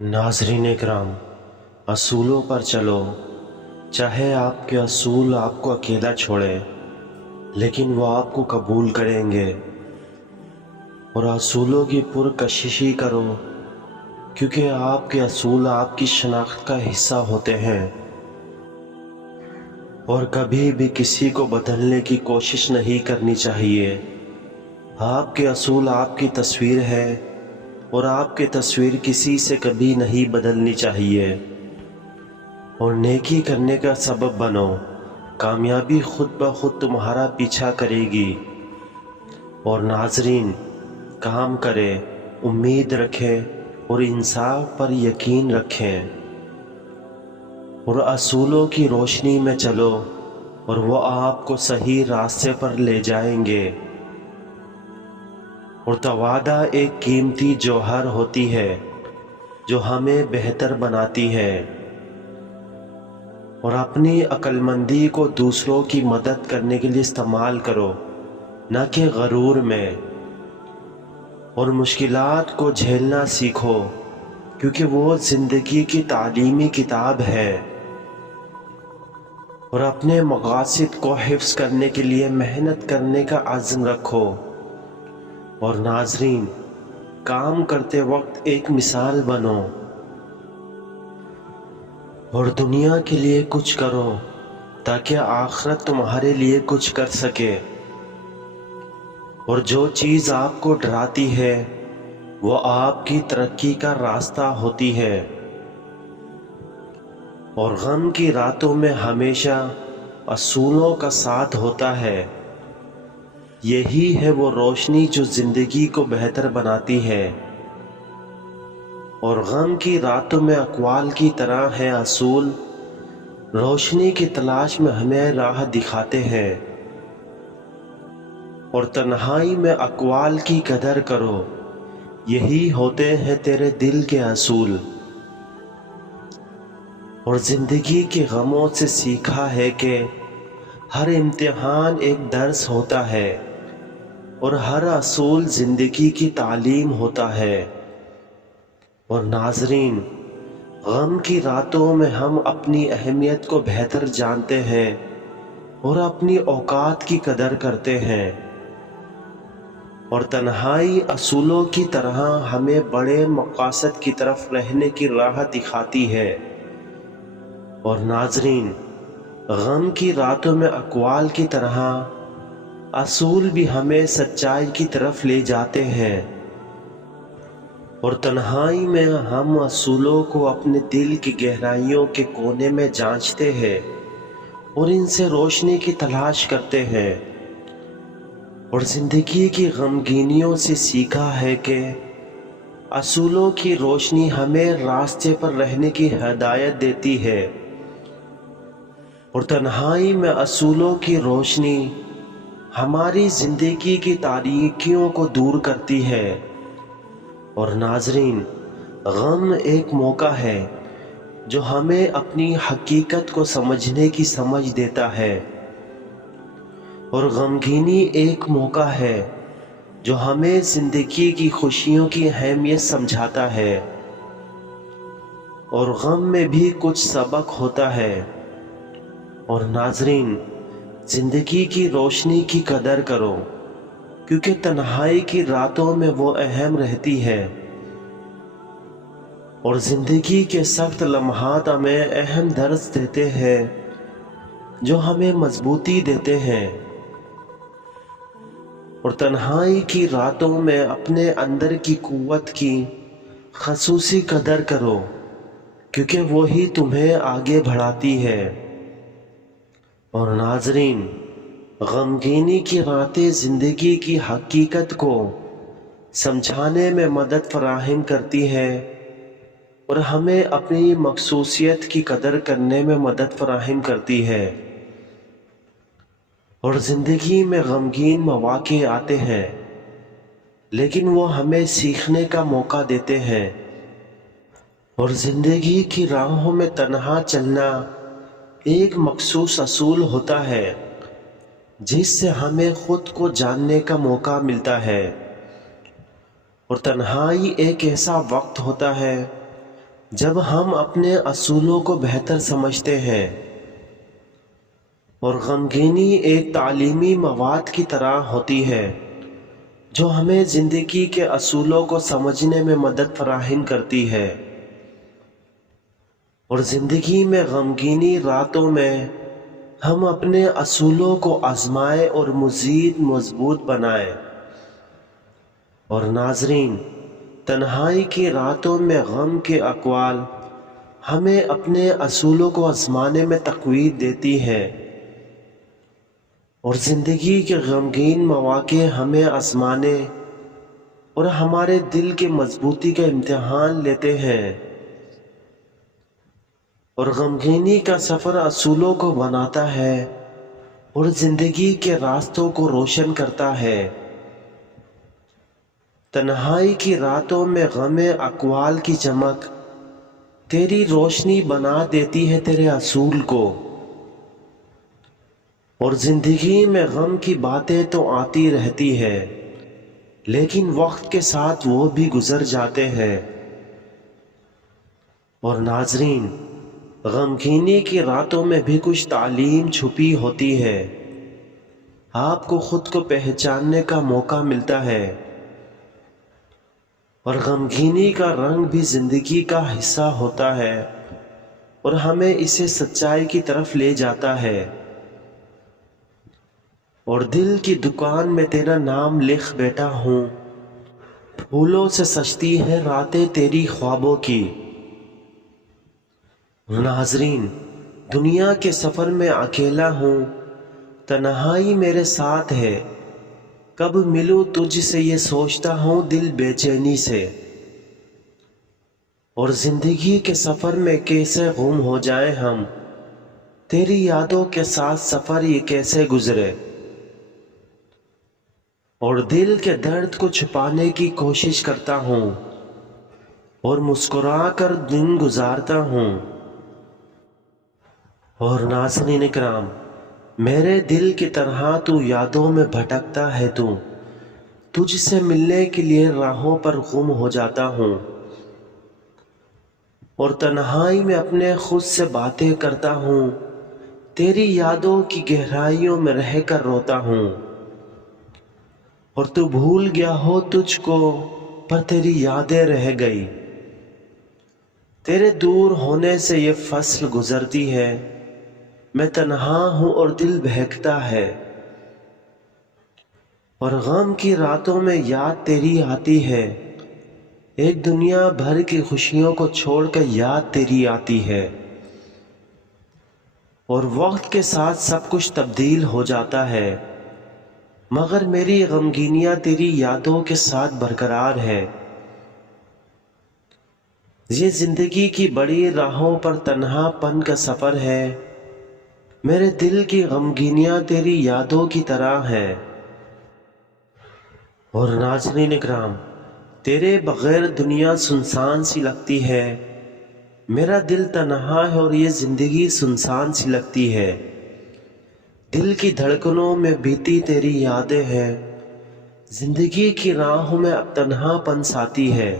नाज़रीन इकराम, असूलों पर चलो। चाहे आपके असूल आपको अकेला छोड़े, लेकिन वो आपको कबूल करेंगे। और असूलों की पुरकशिशी करो, क्योंकि आपके असूल आपकी शनाख्त का हिस्सा होते हैं। और कभी भी किसी को बदलने की कोशिश नहीं करनी चाहिए। आपके असूल आपकी तस्वीर है, और आपकी तस्वीर किसी से कभी नहीं बदलनी चाहिए। और नेकी करने का सबब बनो, कामयाबी खुद ब खुद तुम्हारा पीछा करेगी। और नाज़रीन, काम करें, उम्मीद रखें और इंसाफ पर यकीन रखें। और असूलों की रोशनी में चलो, और वो आपको सही रास्ते पर ले जाएंगे। और तवादा एक कीमती जौहर होती है जो हमें बेहतर बनाती है। और अपनी अक्लमंदी को दूसरों की मदद करने के लिए इस्तेमाल करो, न कि गरूर में। और मुश्किलात को झेलना सीखो, क्योंकि वो ज़िंदगी की तालीमी किताब है। और अपने मक़ासिद को हिफ्ज़ करने के लिए मेहनत करने का अज़्म रखो। और नाज़रीन, काम करते वक्त एक मिसाल बनो, और दुनिया के लिए कुछ करो, ताकि आखिरत तुम्हारे लिए कुछ कर सके। और जो चीज़ आपको डराती है वो आपकी तरक्की का रास्ता होती है। और गम की रातों में हमेशा असूलों का साथ होता है। यही है वो रोशनी जो ज़िंदगी को बेहतर बनाती है। और गम की रातों में अक़वाल की तरह है असूल, रोशनी की तलाश में हमें राह दिखाते हैं। और तन्हाई में अक़वाल की कदर करो, यही होते हैं तेरे दिल के असूल। और ज़िंदगी के गमों से सीखा है कि हर इम्तिहान एक दर्स होता है, और हर असूल ज़िंदगी की तालीम होता है। और नाज़रीन, गम की रातों में हम अपनी अहमियत को बेहतर जानते हैं और अपनी औकात की कदर करते हैं। और तन्हाई असूलों की तरह हमें बड़े मक़ासद की तरफ रहने की राह दिखाती है। और नाज़रीन, गम की रातों में अक़वाल की तरह असूल भी हमें सच्चाई की तरफ ले जाते हैं। और तन्हाई में हम असूलों को अपने दिल की गहराइयों के कोने में जांचते हैं और इनसे रोशनी की तलाश करते हैं। और ज़िंदगी की गमगीनियों से सीखा है कि असूलों की रोशनी हमें रास्ते पर रहने की हिदायत देती है। और तन्हाई में असूलों की रोशनी हमारी ज़िंदगी की तारीकियों को दूर करती है। और नाज़रीन, गम एक मौका है जो हमें अपनी हकीकत को समझने की समझ देता है। और गमगीनी एक मौका है जो हमें ज़िंदगी की खुशियों की अहमियत समझाता है। और गम में भी कुछ सबक होता है। और नाज़रीन, ज़िंदगी की रोशनी की कदर करो, क्योंकि तन्हाई की रातों में वो अहम रहती है। और ज़िंदगी के सख्त लम्हात हमें अहम दर्स देते हैं जो हमें मजबूती देते हैं। और तन्हाई की रातों में अपने अंदर की कुव्वत की ख़ुसूसी कदर करो, क्योंकि वही तुम्हें आगे बढ़ाती है। और नाज़रीन, गमगीनी की रातें ज़िंदगी की हकीकत को समझाने में मदद फराहम करती है और हमें अपनी मखसूसियत की कदर करने में मदद फराहम करती है। और ज़िंदगी में गमगीन मौक़े आते हैं, लेकिन वो हमें सीखने का मौका देते हैं। और ज़िंदगी की राहों में तन्हा चलना एक मखसूस असूल होता है, जिससे हमें खुद को जानने का मौका मिलता है। और तन्हाई एक ऐसा वक्त होता है جب ہم اپنے اصولوں کو بہتر سمجھتے ہیں، اور غمگینی ایک تعلیمی مواد کی طرح ہوتی ہے جو ہمیں زندگی کے اصولوں کو سمجھنے میں مدد فراہم کرتی ہے، اور زندگی میں غمگینی راتوں میں ہم اپنے اصولوں کو آزمائیں اور مزید مضبوط بنائیں۔ اور ناظرین، تنہائی کی راتوں میں غم کے اقوال ہمیں اپنے اصولوں کو آزمانے میں تقویت دیتی ہیں، اور زندگی کے غمگین مواقع ہمیں آزمانے اور ہمارے دل کے مضبوطی کا امتحان لیتے ہیں۔ اور غمگینی کا سفر اصولوں کو بناتا ہے اور زندگی کے راستوں کو روشن کرتا ہے۔ تنہائی کی راتوں میں غم اقوال کی چمک تیری روشنی بنا دیتی ہے تیرے اصول کو، اور زندگی میں غم کی باتیں تو آتی رہتی ہے لیکن وقت کے ساتھ وہ بھی گزر جاتے ہیں۔ اور ناظرین، غمگینی کی راتوں میں بھی کچھ تعلیم چھپی ہوتی ہے، آپ کو خود کو پہچاننے کا موقع ملتا ہے، اور غمگینی کا رنگ بھی زندگی کا حصہ ہوتا ہے اور ہمیں اسے سچائی کی طرف لے جاتا ہے۔ اور دل کی دکان میں تیرا نام لکھ بیٹھا ہوں، پھولوں سے سجتی ہے راتیں تیری خوابوں کی۔ ناظرین، دنیا کے سفر میں اکیلا ہوں، تنہائی میرے ساتھ ہے، کب ملوں تجھ سے یہ سوچتا ہوں دل بے چینی سے۔ اور زندگی کے سفر میں کیسے گم ہو جائیں ہم، تیری یادوں کے ساتھ سفر یہ کیسے گزرے۔ اور دل کے درد کو چھپانے کی کوشش کرتا ہوں اور مسکرا کر دن گزارتا ہوں۔ اور ناظرین اکرام، میرے دل کی طرح تو یادوں میں بھٹکتا ہے، تجھ سے ملنے کے لیے راہوں پر گم ہو جاتا ہوں، اور تنہائی میں اپنے خود سے باتیں کرتا ہوں، تیری یادوں کی گہرائیوں میں رہ کر روتا ہوں۔ اور تو بھول گیا ہو تجھ کو پر تیری یادیں رہ گئی، تیرے دور ہونے سے یہ فصل گزرتی ہے، میں تنہا ہوں اور دل بہکتا ہے۔ اور غم کی راتوں میں یاد تیری آتی ہے، ایک دنیا بھر کی خوشیوں کو چھوڑ کر یاد تیری آتی ہے، اور وقت کے ساتھ سب کچھ تبدیل ہو جاتا ہے، مگر میری غمگینیاں تیری یادوں کے ساتھ برقرار ہے۔ یہ زندگی کی بڑی راہوں پر تنہا پن کا سفر ہے، میرے دل کی غمگینیاں تیری یادوں کی طرح ہیں۔ اور ناظرین اکرام، تیرے بغیر دنیا سنسان سی لگتی ہے، میرا دل تنہا ہے اور یہ زندگی سنسان سی لگتی ہے، دل کی دھڑکنوں میں بیتی تیری یادیں ہیں، زندگی کی راہوں میں اب تنہا پن ساتی ہے۔